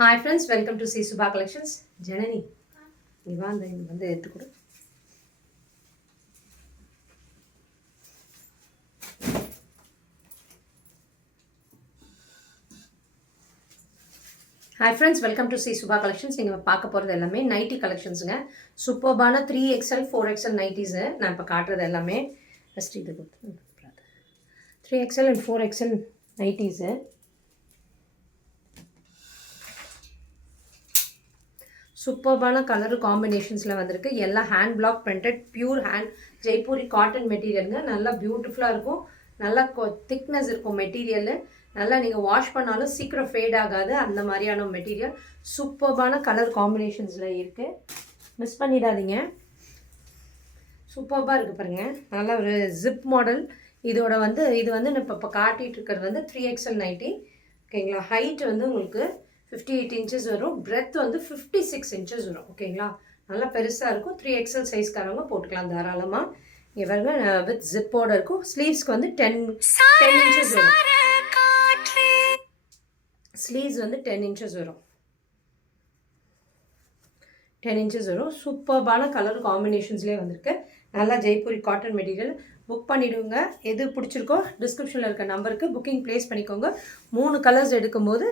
Hi friends, welcome to C Subha Collections. Janani, Ivan வந்து எடுத்துக்கொடு. Hi friends, welcome to C Subha Collections. நீங்கள் பார்க்க போகிறது எல்லாமே nightie கலெக்ஷன்ஸுங்க. சூப்பர்பான 3XL 4XL நைட்டிஸு நான் இப்போ காட்டுறது எல்லாமே ஃபஸ்ட் இது கொடுத்து 3XL and 4XL நைட்டிஸு. சூப்பர்பான கலர் காம்பினேஷன்ஸில் வந்திருக்கு. எல்லாம் hand block printed pure hand Jaipuri cotton மெட்டீரியலுங்க. நல்லா பியூட்டிஃபுல்லாக இருக்கும். நல்லா திக்னஸ் இருக்கும் மெட்டீரியலு. நல்லா நீங்கள் வாஷ் பண்ணாலும் சீக்கிரம் ஃபேட் ஆகாது. அந்த மாதிரியான மெட்டீரியல் சூப்பர்பான கலர் காம்பினேஷன்ஸில் இருக்குது. மிஸ் பண்ணிடாதீங்க. சூப்பர்பாக இருக்குது பாருங்கள். நல்லா ஒரு ஜிப் மாடல். இது வந்து நான் இப்போ காட்டிகிட்டு இருக்கிறது வந்து 3XL நைட்டி. ஓகேங்களா. ஹைட் வந்து உங்களுக்கு 58 inches வரும். பிரெத் வந்து 56 inches வரும். ஓகேங்களா. நல்லா பெருசாக இருக்கும். 3XL சைஸ்காரவங்க போட்டுக்கலாம் தாராளமாக. இங்கே பாருங்க வித் ஜிப்போட இருக்கும். ஸ்லீவ்ஸ்க்கு வந்து 10 inches வரும். ஸ்லீவ்ஸ் வந்து 10 inches வரும். 10 inches வரும். சூப்பர்பான கலர் காம்பினேஷன்ஸ்லேயே வந்திருக்கு. நல்லா ஜெய்ப்பூரி காட்டன் மெட்டீரியல். புக் பண்ணிவிடுங்க. எது பிடிச்சிருக்கோ டிஸ்கிரிப்ஷனில் இருக்க நம்பருக்கு புக்கிங் ப்ளேஸ் பண்ணிக்கோங்க. 3 கலர்ஸ் எடுக்கும்போது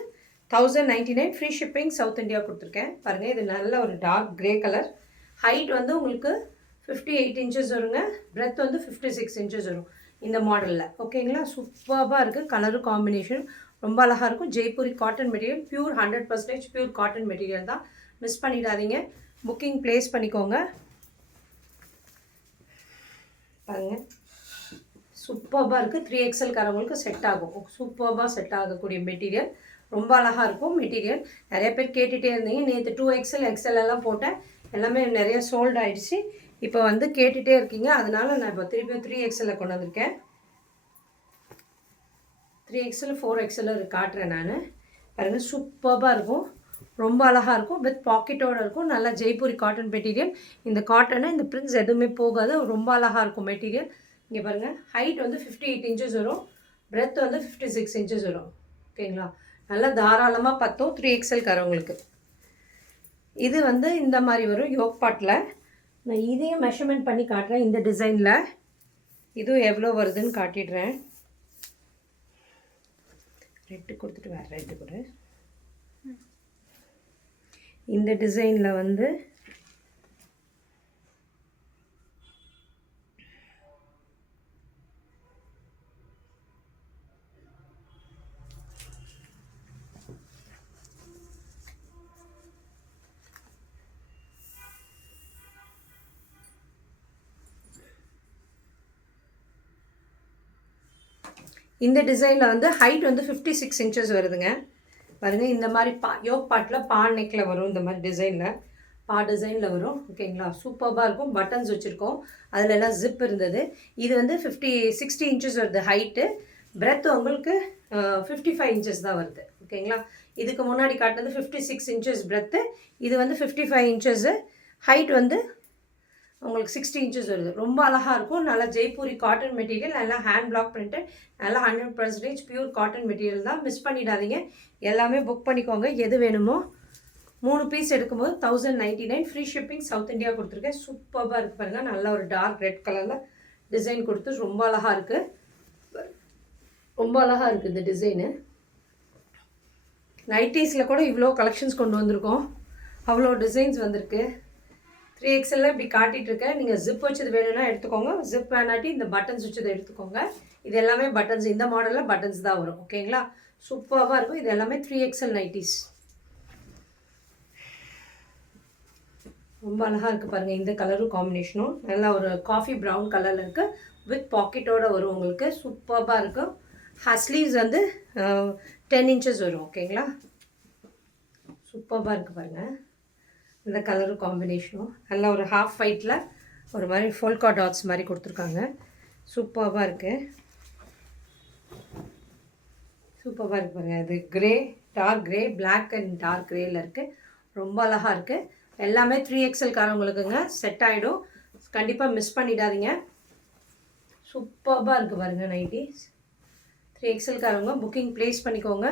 1099 ஃப்ரீ ஷிப்பிங் சவுத் இந்தியா கொடுத்துருக்கேன். பாருங்கள், இது நல்ல ஒரு டார்க் க்ரே கலர். ஹைட் வந்து உங்களுக்கு 58 inches வருங்க. பிரெத் வந்து 56 inches வரும் இந்த மாடலில். ஓகேங்களா. சூப்பராக இருக்குது. கலரு காம்பினேஷன் ரொம்ப அழகாக இருக்கும். Jaipuri cotton material pure 100% pure cotton material தான். மிஸ் பண்ணிடாதீங்க. புக்கிங் ப்ளேஸ் பண்ணிக்கோங்க. பாருங்கள், சூப்பராக இருக்குது. 3XL காரவங்களுக்கு செட் ஆகும். சூப்பராக செட் ஆகக்கூடிய மெட்டீரியல். ரொம்ப அழகாக இருக்கும் மெட்டீரியல். நிறைய பேர் கேட்டுகிட்டே இருந்தீங்க. நேற்று 2XL XL எல்லாம் போட்டேன். எல்லாமே நிறைய சோல்ட் ஆகிடுச்சு. இப்போ வந்து கேட்டுகிட்டே இருக்கீங்க. அதனால் நான் இப்போ திருப்பியும் 3XL கொண்டு வந்திருக்கேன். 3XL 4XL காட்டுறேன் நான். பாருங்கள், சூப்பராக இருக்கும். ரொம்ப அழகாக இருக்கும். வித் பாக்கெட்டோடு இருக்கும். நல்லா ஜெய்ப்பூரி காட்டன் மெட்டீரியல். இந்த காட்டனு இந்த பிரிண்ட்ஸ் எதுவுமே போகாது. ரொம்ப அழகாக இருக்கும் மெட்டீரியல். இங்கே பாருங்கள், ஹைட் வந்து 58 inches வரும். பிரெத் வந்து 56 inches வரும். ஓகேங்களா. நல்லா தாராளமாக பத்தும் 3XL காரவங்களுக்கு. இது வந்து இந்த மாதிரி வரும் யோக் பாட்டில். நான் இதையும் மெஷர்மெண்ட் பண்ணி காட்டுறேன். இந்த டிசைனில் இதுவும் எவ்வளோ வருதுன்னு காட்டிடுறேன். ரெட்டு கொடுத்துட்டு வேறு ரெட்டு கொடு. இந்த டிசைனில் வந்து இந்த டிசைனில் வந்து ஹைட் வந்து 56 inches வருதுங்க. பாருங்கள், இந்த மாதிரி யோக் பாட்டில் நெக்கில் வரும். இந்த மாதிரி டிசைனில் டிசைனில் வரும். ஓகேங்களா. சூப்பராக இருக்கும். பட்டன்ஸ் வச்சுருக்கோம். அதில் எல்லாம் ஜிப் இருந்தது. இது வந்து 60 inches வருது ஹைட்டு. பிரெத் உங்களுக்கு 55 inches தான் வருது. ஓகேங்களா. இதுக்கு முன்னாடி காட்டினது 56 inches பிரெத்து. இது வந்து 55 inches. ஹைட் வந்து உங்களுக்கு 60 inches வருது. ரொம்ப அழகாக இருக்கும். நல்லா ஜெய்ப்பூரி காட்டன் மெட்டீரியல். நல்லா ஹேண்ட் பிளாக் பிரிண்டட். நல்லா 100% பியூர் காட்டன் மெட்டீரியல் தான். மிஸ் பண்ணிடாதீங்க. எல்லாமே புக் பண்ணிக்கோங்க. எது வேணுமோ 3 பீஸ் எடுக்கும்போது 1099 ஃப்ரீ ஷிப்பிங் சவுத் இந்தியா கொடுத்துருக்கேன். சூப்பராக இருக்குது பாருங்கள். நல்ல ஒரு டார்க் ரெட் கலரில் டிசைன் கொடுத்து ரொம்ப அழகாக இருக்குது. ரொம்ப அழகாக இருக்குது இந்த டிசைனு. நைட்டிஸில் கூட இவ்வளோ கலெக்ஷன்ஸ் கொண்டு வந்திருக்கோம். அவ்வளோ டிசைன்ஸ் வந்திருக்கு. 3XL இப்படி காட்டிகிட்ருக்கேன். நீங்கள் ஜிப் வச்சது வேணும்னா எடுத்துக்கோங்க. ஜிப் வேணாட்டி இந்த பட்டன்ஸ் வச்சதை எடுத்துக்கோங்க. இது எல்லாமே பட்டன்ஸ். இந்த மாடலில் பட்டன்ஸ் தான் வரும். ஓகேங்களா. சூப்பராக இருக்கும். இது எல்லாமே 3XL நைட்டிஸ். ரொம்ப அழகாக இருக்குது பாருங்கள். இந்த கலரும் காம்பினேஷனும் நல்லா ஒரு காஃபி ப்ரௌன் கலரில் இருக்குது. வித் பாக்கெட்டோடு வரும் உங்களுக்கு. சூப்பராக இருக்கும். ஸ்லீவ்ஸ் வந்து 10 inches வரும். ஓகேங்களா. சூப்பராக இருக்குது பாருங்கள். இந்த கலரும் காம்பினேஷனும் நல்லா ஒரு ஹாஃப் ஒயிட்டில் ஒரு மாதிரி ஃபோல்கா டாட்ஸ் மாதிரி கொடுத்துருக்காங்க. சூப்பராக இருக்குது. சூப்பராக இருக்குது பாருங்கள். இது grey, dark grey, black and dark க்ரேயில் இருக்குது. ரொம்ப அழகாக இருக்குது. எல்லாமே 3XL காரவங்களுக்குங்க செட் ஆகிடும். கண்டிப்பாக மிஸ் பண்ணிடாதீங்க. சூப்பராக இருக்குது பாருங்கள் நைட்டி. 3XL காரவங்க புக்கிங் ப்ளேஸ் பண்ணிக்கோங்க.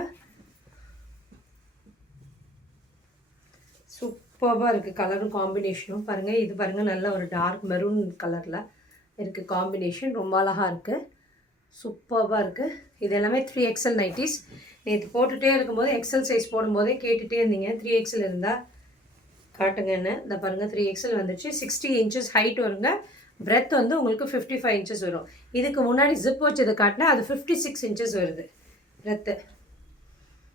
சூப்பராக இருக்குது கலரும் காம்பினேஷனும். பாருங்கள், இது பாருங்கள், நல்ல ஒரு டார்க் மெரூன் கலரில் இருக்குது காம்பினேஷன். ரொம்ப அழகாக இருக்குது, சூப்பராக இருக்குது. இது எல்லாமே 3XL நைட்டிஸ். நேற்று போட்டுகிட்டே இருக்கும்போது எக்ஸல் சைஸ் போடும்போதே கேட்டுகிட்டே இருந்தீங்க 3XL இருந்தால் காட்டுங்கன்னு. இந்த பாருங்கள் 3XL வந்துச்சு. 60 inches ஹைட் வருங்க. பிரெத் வந்து உங்களுக்கு 55 inches வரும். இதுக்கு முன்னாடி ஜிப் வச்சது காட்டினா அது 56 inches வருது பிரெத்து.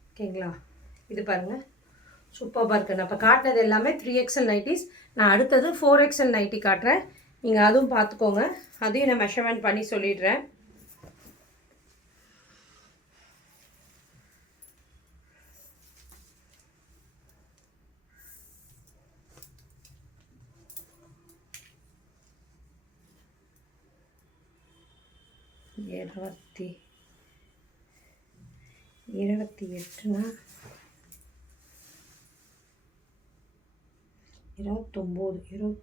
ஓகேங்களா? இது பாருங்கள், சூப்பராக இருக்குது. நான் இப்போ காட்டினது எல்லாமே 3XL நைட்டிஸ். நான் அடுத்தது 4XL நைட்டி காட்டுறேன். நீங்கள் அதுவும் பார்த்துக்கோங்க. அதையும் நான் மெஷர்மெண்ட் பண்ணி சொல்லிடுறேன். இருபத்தி 28னா 29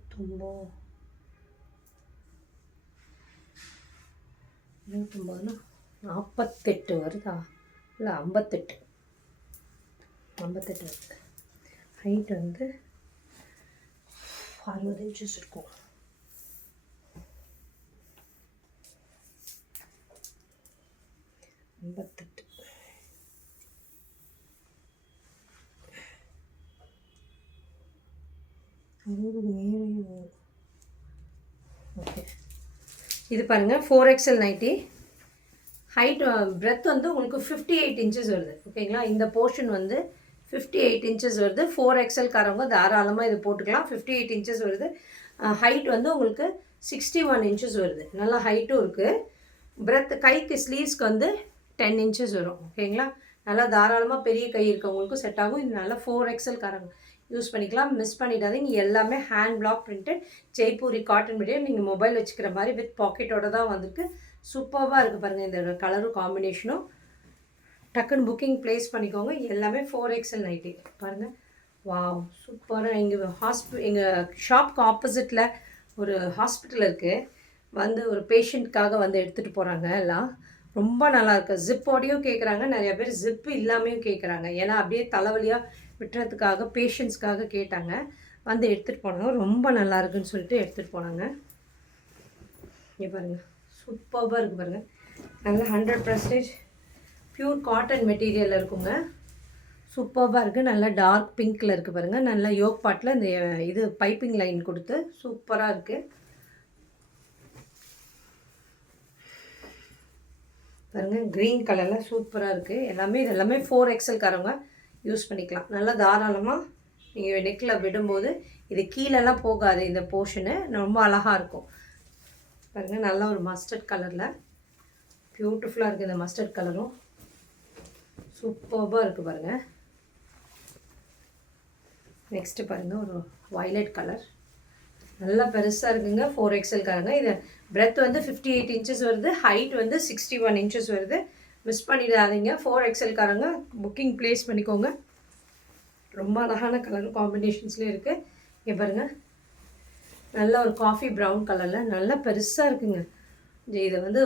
29னா 48 வருதா? இல்லை 58 வருது. ஹைட் வந்து 60 inches இருக்கும். 58 60 மேலே. ஓகே, இது பாருங்கள் 4XL நைட்டி. ஹைட் பிரெத் வந்து உங்களுக்கு 58 inches வருது. ஓகேங்களா? இந்த போர்ஷன் வந்து 58 inches வருது. 4XL காரவங்க தாராளமாக இது போட்டுக்கலாம். 58 inches வருது. ஹைட் வந்து உங்களுக்கு 61 inches வருது. நல்லா ஹைட்டும் இருக்குது. பிரெத் கைக்கு ஸ்லீவ்ஸ்க்கு வந்து 10 inches வரும். ஓகேங்களா? நல்லா தாராளமாக பெரிய கை இருக்கவங்களுக்கும் செட் ஆகும். இது நல்லா 4XL காரங்க யூஸ் பண்ணிக்கலாம். மிஸ் பண்ணிடாதீங்க. எல்லாமே hand block printed Jaipuri cotton material. நீங்கள் மொபைல் வச்சுக்கிற மாதிரி வித் பாக்கெட்டோட தான் வந்துருக்கு. சூப்பராக இருக்குது பாருங்கள். இந்த கலரும் காம்பினேஷனும் டக்குன்னு புக்கிங் ப்ளேஸ் பண்ணிக்கோங்க. எல்லாமே 4XL நைட்டி பாருங்கள். வாவ், சூப்பராக. எங்கள் ஷாப்க்கு ஆப்போசிட்டில் ஒரு ஹாஸ்பிட்டல் இருக்குது. வந்து ஒரு பேஷண்ட்காக வந்து எடுத்துகிட்டு போகிறாங்க. எல்லாம் ரொம்ப நல்லாயிருக்கு. ஜிப்போடையும் கேட்குறாங்க, நிறைய பேர் ஜிப்பு இல்லாமையும் கேட்குறாங்க. ஏன்னா அப்படியே தலைவலியாக விட்டுறதுக்காக பேஷண்ட்ஸ்க்காக கேட்டாங்க. வந்து எடுத்துகிட்டு போனாங்க. ரொம்ப நல்லா இருக்குன்னு சொல்லிட்டு எடுத்துகிட்டு போனாங்க. இங்கே பாருங்கள், சூப்பராக இருக்குது பாருங்கள். நல்லா 100% ப்யூர் காட்டன் மெட்டீரியல் இருக்குங்க. சூப்பராக இருக்குது. நல்லா டார்க் பிங்க்கில் இருக்குது பாருங்கள். நல்லா யோக் பாட்டில் இந்த இது பைப்பிங் லைன் கொடுத்து சூப்பராக இருக்குது பாருங்கள். க்ரீன் கலரில் சூப்பராக இருக்குது. இது எல்லாமே 4XL காரவங்க யூஸ் பண்ணிக்கலாம். நல்லா தாராளமாக நீங்கள் நெக்கில் விடும்போது இது கீழெல்லாம் போகாது. இந்த போர்ஷனு ரொம்ப அழகாக இருக்கும் பாருங்கள். நல்லா ஒரு மஸ்டர்ட் கலரில் பியூட்டிஃபுல்லாக இருக்குது. இந்த மஸ்டர்ட் கலரும் சூப்பராக இருக்குது பாருங்கள். நெக்ஸ்ட்டு பாருங்கள், ஒரு வயலட் கலர் நல்லா பெருசாக இருக்குங்க. 4XL காரங்க. இது பிரெத் வந்து 58 inches வருது. ஹைட் வந்து 61 inches வருது. மிஸ் பண்ணிடாதீங்க. 4XL காரங்க புக்கிங் ப்ளேஸ் பண்ணிக்கோங்க. ரொம்ப அழகான கலர் காம்பினேஷன்ஸ்லேயே இருக்குது. இங்கே பாருங்கள், நல்ல ஒரு காஃபி ப்ரௌன் கலரில் நல்லா பெருசாக இருக்குங்க. இது வந்து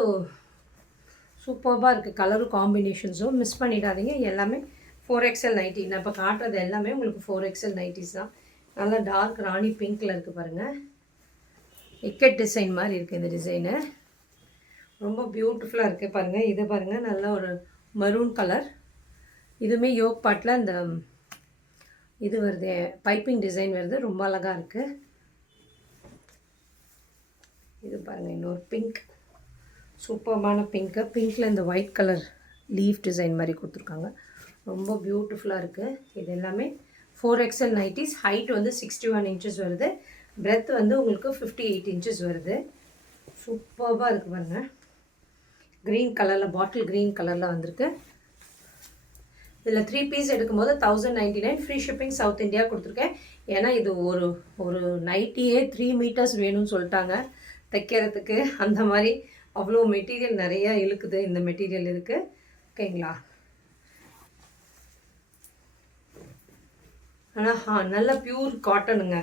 சூப்பராக இருக்குது. கலரும் காம்பினேஷன்ஸும் மிஸ் பண்ணிடாதீங்க. எல்லாமே 4XL நைட்டி. நான் இப்போ காட்டுறது எல்லாமே உங்களுக்கு 4XL நைட்டிஸ் தான். நல்லா டார்க் ராணி பிங்க்கில் இருக்குது பாருங்கள். இக்கெட் டிசைன் மாதிரி இருக்குது இந்த டிசைனு. ரொம்ப பியூட்டிஃபுல்லாக இருக்குது பாருங்கள். இது பாருங்கள், நல்ல ஒரு மரூன் கலர். இதுவுமே யோக் பாட்டில் இந்த இது வருது, பைப்பிங் டிசைன் வருது. ரொம்ப அழகாக இருக்குது. இது பாருங்கள், இன்னொரு பிங்க், சூப்பர்மான பிங்க்கு. பிங்க்கில் இந்த ஒயிட் கலர் லீஃப் டிசைன் மாதிரி கொடுத்துருக்காங்க. ரொம்ப பியூட்டிஃபுல்லாக இருக்குது. இது எல்லாமே 4XL நைட்டிஸ். ஹைட் வந்து 61 inches வருது. பிரெத் வந்து உங்களுக்கு 58 inches வருது. சூப்பராக இருக்குது பாருங்கள். க்ரீன் கலரில், பாட்டில் க்ரீன் கலரில் வந்திருக்கு. இதில் 3 பீஸ் எடுக்கும்போது 1099. ஃப்ரீ ஷிப்பிங் சவுத் இந்தியா கொடுத்துருக்கேன். ஏன்னா இது ஒரு நைட்டியே 3 meters வேணும்னு சொல்லிட்டாங்க தைக்கிறதுக்கு. அந்த மாதிரி அவ்வளோ மெட்டீரியல் நிறையா இழுக்குது. இந்த மெட்டீரியல் இருக்குது. ஓகேங்களா? ஆனால் நல்ல பியூர் காட்டனுங்க.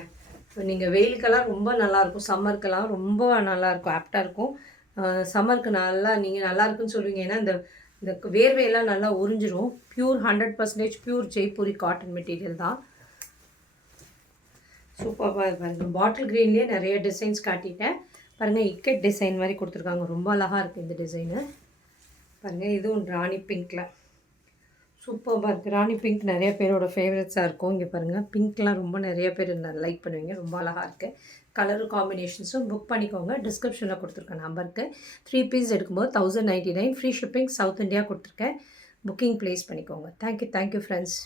நீங்கள் வெயிலுக்கெல்லாம் ரொம்ப நல்லாயிருக்கும். சம்மருக்கெல்லாம் ரொம்ப நல்லாயிருக்கும், ஆப்டாக இருக்கும். சம்மருக்கு நல்லா நீங்கள் நல்லா இருக்குன்னு சொல்லுவீங்க. ஏன்னா இந்த வேர்வையெல்லாம் நல்லா உறிஞ்சிரும். Pure 100% pure Jaipuri cotton material தான். சூப்பராக பாருங்கள். பாட்டில் க்ரீன்லேயே நிறைய டிசைன்ஸ் காட்டிட்டேன். பாருங்கள் இக்கெட் டிசைன் மாதிரி கொடுத்துருக்காங்க. ரொம்ப அழகாக இருக்குது இந்த டிசைனு. பாருங்கள் இதுவும் ராணி பிங்க்கில் சூப்பராக இருக்குது. ராணி பிங்க் நிறைய பேரோட ஃபேவரட்ஸாக இருக்கும். இங்கே பாருங்கள் பிங்க்லாம் ரொம்ப நிறைய பேர் லைக் பண்ணுவீங்க. ரொம்ப அழகாக இருக்குது. கலர் காம்பினேஷன்ஸும் புக் பண்ணிக்கோங்க. டிஸ்கிரிப்ஷனில் கொடுத்துருக்கேன் நம்பருக்கு. 3 பீஸ் எடுக்கும்போது 1099 ஃப்ரீ ஷிப்பிங் சவுத் இந்தியா கொடுத்துருக்கேன். புக்கிங் ப்ளேஸ் பண்ணிக்கோங்க. Thank you friends.